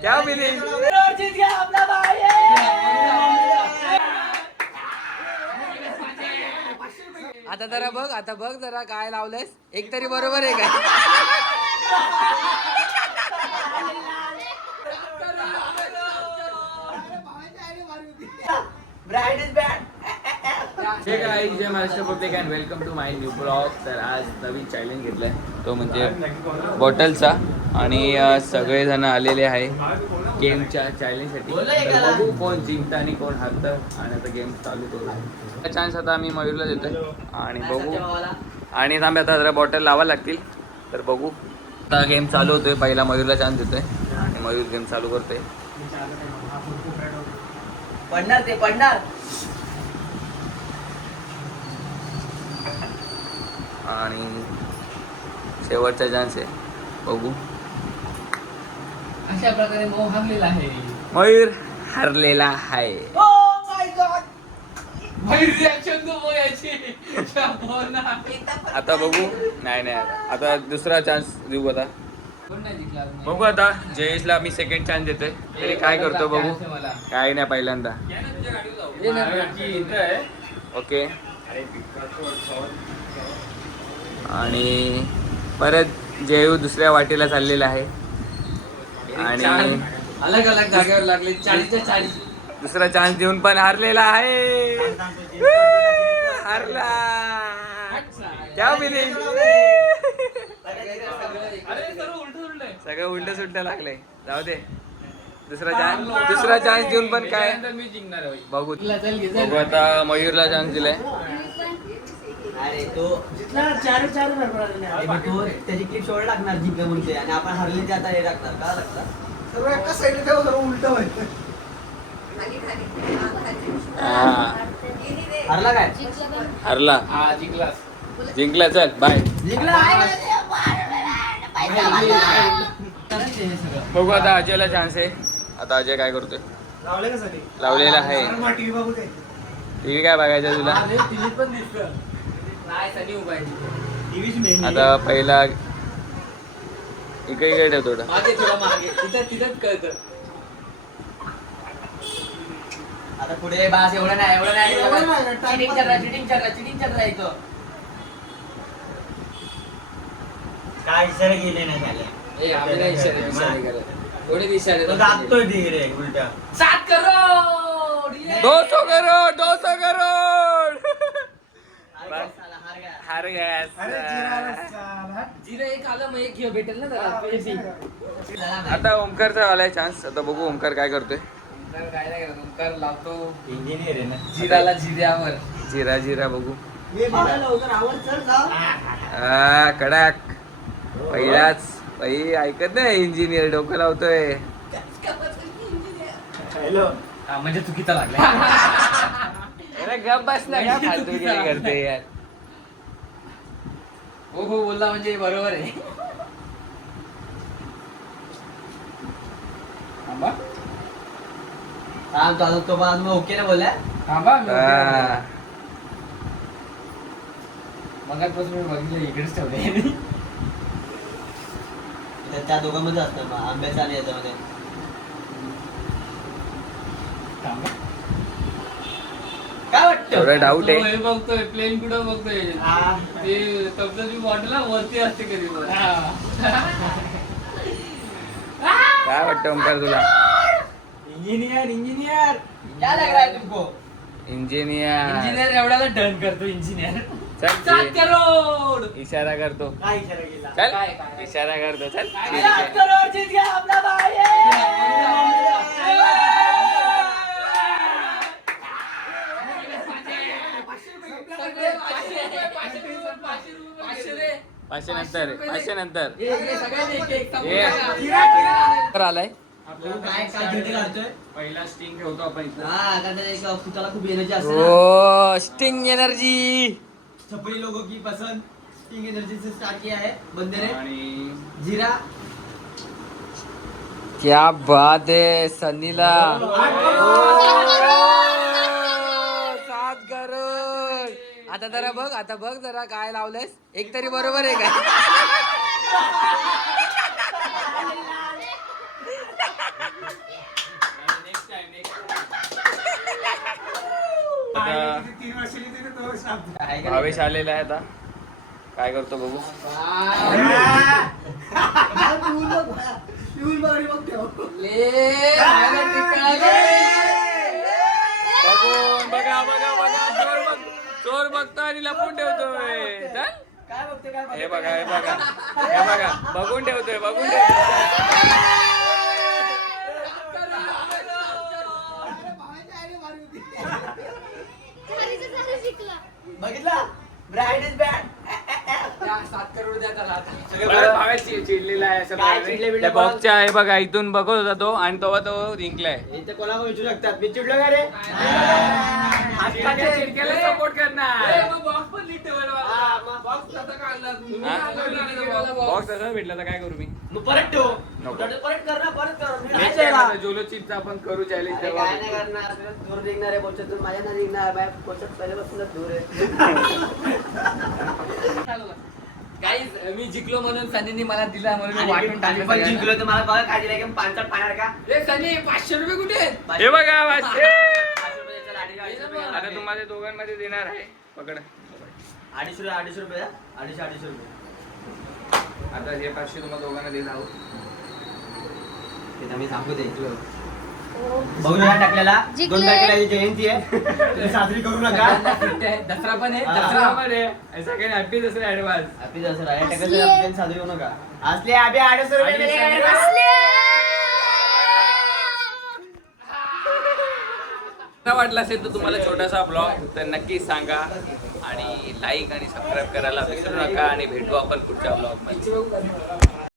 क्या फिलिंग आता जरा बघ आता बघ जरा काय लावलंयस. एक तरी बरोबर आहे का हे काय जय Maharashtra public and welcome to my new blog तर आज नवीन चॅलेंज घेतलाय. तो म्हणजे बॉटलचा आणि सगळेजण आलेले आहे गेमच्या चॅलेंजसाठी बघू कोण जिंकतं आणि कोण हारतं. आणि आता गेम चालू करू. चान्स आता आम्ही मयूरला देतोय. आणि बघू. आणि थांबे आता जरा बॉटल लावा लागतील. तर बघू. आता गेम चालू होतोय. पहिला मयूरला चान्स देतोय. आणि मयूर गेम चालू करतोय. पडणार ते पडणार. आणि शेवटचा चान्स आहे. बघू. अशा प्रकारे मोह हारलेला आहे. मयूर हरलेला आहे. बघायची आता बघू. नाही नाही आता. दुसरा चान्स देऊ आता. बघू आता. जयेशला मी सेकंड चान्स देतोय. तरी काय करतो बघू. काय नाही पहिल्यांदा. ओके. आणि परत जयू दुसऱ्या वाटेला चाललेला आहे. आणि अलग अलग जागेवर लागले. चाळीसच्या चाळीस. दुसरा चान्स देऊन पण हारलेला आहे. हारला. क्या फिलिंग सगळं उलट सुलट लागले जाऊ दे. दुसरा चान्स दुसरा चान्स देऊन पण काय? मी जिंकणार आहे बघू. बघू आता मयूरला चान्स दिलाय. अरे तो चार चार तो त्याची क्लिप सोड लागणार जिंकलं म्हणून ते आणि आपण हरले ते आता हे लागणार का लागणार सर्व एका साईडला ठेव सर्व उलट व्हायचं हा, हरला काय हारला हा जिंकलास जिंकला चल बाय जिंकला हे बघू आता अजयला चान्स आहे आता अजय काय करतोय लावले का सगळे लावलेला आहे टीव्ही बघू ते टीव्ही काय बघायचं तुला आता पहिला इकडे इकडे ठेव थोडं. मागे तुला मागे. तिथं तिथंच कळतं. आता पुढे बास एवढं नाही एवढं नाही. एवढं नाही, चिटिंग चल रहा चिटिंग चल रहा चिटिंग चल रहा इथं. काय इशारे गेले नाही झाले ए नाही इशारे इशारे करत थोडे इशारे तो जातोय तिकडे उलटा. सात करोड! ये! दो सौ करोड दो सौ करोड! हार गया जिरं एक आलं मग एक घेऊ भेटेल ना. आता ओमकारचा आलाय चान्स आता बघू ओमकार काय करतोय. ओंकार काय नाही करत लावतो. इंजिनियर आहे ना. जिराला जिऱ्यावर. जिरा जिरा बघू. कडक. पहिलाच. बाई ऐकत नाही इंजिनियर डोकं लावतोय. हॅलो म्हणजे चुकीचा लागला. अरे गप बस ना का फालतूगिरी करते यार. हो हो बोलला म्हणजे बरोबर आहे. थांबा. तो अजून तो पण अजून ओके ना बोलला? थांबा मी. मगाचपासून मी बघितलं इकडेच ठेवले तर त्या दोघांमध्ये असतं मग आंब्याचा आणि याच्यामध्ये थांबा. एवढा डाऊट तो आहे हे बघतोय प्लेन कुठं बघतोय? हा. ते तबलाची बॉटल वरती असते कधी. काय वाटतं ओमकार तुला? इंजिनियर इंजिनियर क्या लग रहा है तुमको? इंजिनियर इंजिनियर एवढ्याला डन करतो इंजिनियर चल. करोड! इशारा करतो. काय इशारा केला? चल? इशारा करतो. चल काय? सात करोड जीत गया अपना भाई पाचशे नंतर पाचशे नंतर. आलाय. पहिला स्टिंग ठेवतो आपण इथं. हा आता त्याच्या एक त्याला खूप एनर्जी असते ना. ओ स्टिंग एनर्जी. छपरी लोगों की पसंद स्टिंग एनर्जी से स्टार्ट किया है बंदे ने आणि जीरा. क्या बात आहे सनीला. आता जरा बघ आता बघ जरा काय लावलंयस. एक तरी बरोबर आहे काय? भावेश आलेला आहे आता. काय करतो बघू? बघा बघा बघतो आणि लपून ठेवतोय. चल. काय बघते काय हे बघा हे बघा. हे बघा. बघून ठेवतोय बघून ठेवतोय. बघितला? ब्रँड इज बँड सात करोड द्या त्याला चिडलेला आहे काय बघा. चिडले बिडले त्या बॉक्सच्या आहे बघा इथून बघत होता तो आणि तेव्हा तो जिंकलाय इथे कोणाला विचारू शकतात? मी चिडलो का रे? चिडक्या- चिडक्याला सपोर्ट ए, करणार. मग box पण नीट ठेवायला हा, पाहिजे. मग. Box कसा काढला. तू? हा? तुम्ही काढला box. बॉक्स तसं भेटला तर काय करू मी? मग परत ठेव. नको. परत कर ना परत कर. मी नाही जोलो चिपचा आपण करू चॅलेंज अरे काय नाही करणार. तुला दूर निघणार आहे बोचातून माझ्या नाही निघणार माझ्या बोचात पहिल्यापासूनच दूर आहे. Guys, मी जिंकलो म्हणून सनीने मला दिला म्हणून मी वाटून मी टाकलं पण सगळ्यांना. जिंकलो तर मला बघा काय दिलं की पानसट पाहणार का ए, सनी पाचशे रुपये कुठे आहेत? हे बघा पाचशे रुपये चला, अडीचशे अडीचशे रुपये घ्या. आता तुम्हाला दोघांमध्ये देणार आहे पकड अडीचशे रुपये अडीचशे रुपये द्या. अडीचशे अडीचशे रुपये आता हे पाचशे तुम्हाला दोघांना देत आहोत ते तर मी सांगू दे बघू नका टाकलेला? दोन. तारखेला जयंती आहे. तुम्ही साजरी करू नका. दसरा पण आहे हा. दसरा पण आहे. सगळ्यांनी happy Dussehra advance happy Dussehra. या टाकायचं. आपण साजरी करू नका. असले अभि अडीचशे रुपये दिले. वाटला असेल तर तुम्हाला छोटासा ब्लॉग तर नक्की सांगा. आणि लाईक आणि सबस्क्राईब करायला विसरू नका आणि भेटू आपण पुढच्या ब्लॉगमध्ये.